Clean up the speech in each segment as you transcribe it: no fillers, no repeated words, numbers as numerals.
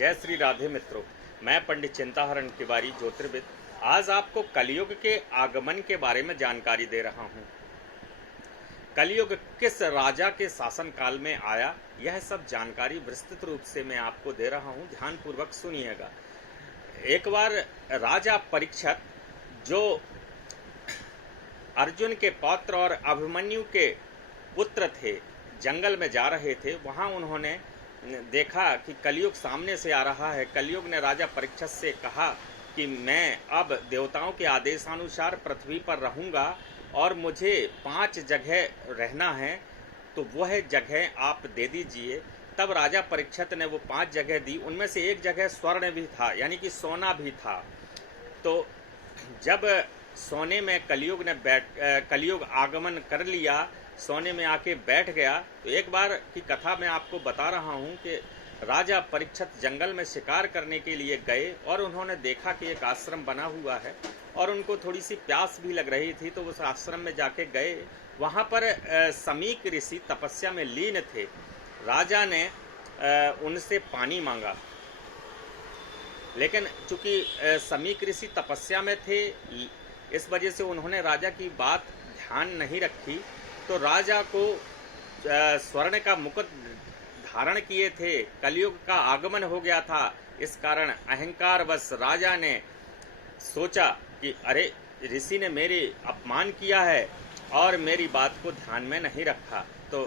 जय श्री राधे मित्रों, मैं पंडित चिंताहरण तिवारी ज्योतिर्विद आज आपको कलयुग के आगमन के बारे में जानकारी दे रहा हूँ। कलयुग किस राजा के शासन काल में आया, यह सब जानकारी विस्तृत रूप से मैं आपको दे रहा हूँ, ध्यानपूर्वक सुनिएगा। एक बार राजा परीक्षित जो अर्जुन के पौत्र और अभिमन्यु के पुत्र थे, जंगल में जा रहे थे। वहाँ उन्होंने देखा कि कलयुग सामने से आ रहा है। कलयुग ने राजा परीक्षित से कहा कि मैं अब देवताओं के आदेशानुसार पृथ्वी पर रहूंगा और मुझे 5 जगह रहना है, तो वह जगह आप दे दीजिए। तब राजा परीक्षित ने वो 5 जगह दी। उनमें से एक जगह स्वर्ण भी था, यानी कि सोना भी था। तो जब सोने में कलयुग आगमन कर लिया, सोने में आके बैठ गया, तो एक बार की कथा मैं आपको बता रहा हूँ कि राजा परीक्षित जंगल में शिकार करने के लिए गए और उन्होंने देखा कि एक आश्रम बना हुआ है और उनको थोड़ी सी प्यास भी लग रही थी, तो उस आश्रम में जाके गए। वहाँ पर समीक ऋषि तपस्या में लीन थे। राजा ने उनसे पानी मांगा, लेकिन चूंकि समीक ऋषि तपस्या में थे, इस वजह से उन्होंने राजा की बात ध्यान नहीं रखी। तो राजा को स्वर्ण का मुकुट धारण किए थे, कलयुग का आगमन हो गया था। इस कारण अहंकारवश राजा ने सोचा कि अरे, ऋषि ने मेरे अपमान किया है और मेरी बात को ध्यान में नहीं रखा। तो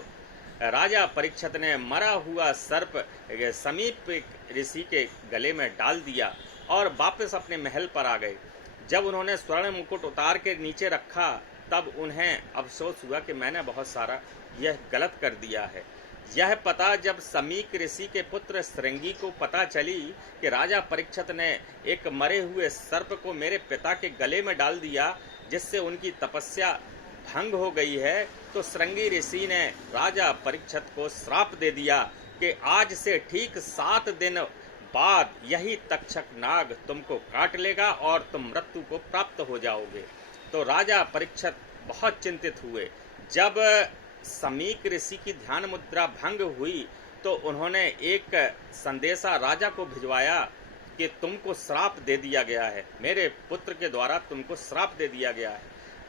राजा परीक्षित ने मरा हुआ सर्प समीप ऋषि के गले में डाल दिया और वापस अपने महल पर आ गए। जब उन्होंने स्वर्ण मुकुट उतार के नीचे रखा, तब उन्हें अफसोस हुआ कि मैंने बहुत सारा यह गलत कर दिया है। यह पता जब समीक ऋषि के पुत्र श्रृंगी को पता चली कि राजा परीक्षित ने एक मरे हुए सर्प को मेरे पिता के गले में डाल दिया, जिससे उनकी तपस्या भंग हो गई है, तो श्रृंगी ऋषि ने राजा परीक्षित को श्राप दे दिया कि आज से ठीक 7 दिन बाद यही तक्षक नाग तुमको काट लेगा और तुम मृत्यु को प्राप्त हो जाओगे। तो राजा परीक्षित बहुत चिंतित हुए। जब समीक ऋषि की ध्यान मुद्रा भंग हुई, तो उन्होंने एक संदेशा राजा को भिजवाया कि तुमको श्राप दे दिया गया है, मेरे पुत्र के द्वारा तुमको श्राप दे दिया गया है।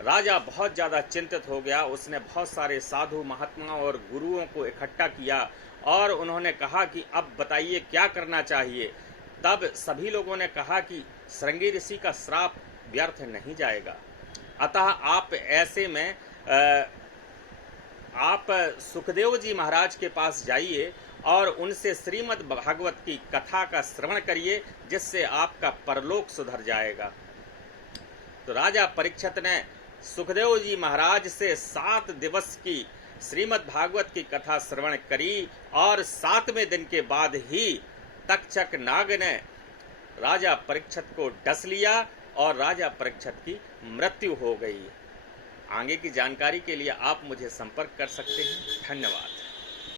राजा बहुत ज़्यादा चिंतित हो गया। उसने बहुत सारे साधु महात्मा और गुरुओं को इकट्ठा किया और उन्होंने कहा कि अब बताइए क्या करना चाहिए। तब सभी लोगों ने कहा कि श्रृंगी ऋषि का श्राप व्यर्थ नहीं जाएगा, अतः आप ऐसे में आप सुखदेव जी महाराज के पास जाइए और उनसे श्रीमद् भागवत की कथा का श्रवण करिए, जिससे आपका परलोक सुधर जाएगा। तो राजा परीक्षित ने सुखदेव जी महाराज से 7 दिवस की श्रीमद् भागवत की कथा श्रवण करी और 7वें दिन के बाद ही तक्षक नाग ने राजा परीक्षित को डस लिया और राजा परीक्षित की मृत्यु हो गई। आगे की जानकारी के लिए आप मुझे संपर्क कर सकते हैं। धन्यवाद।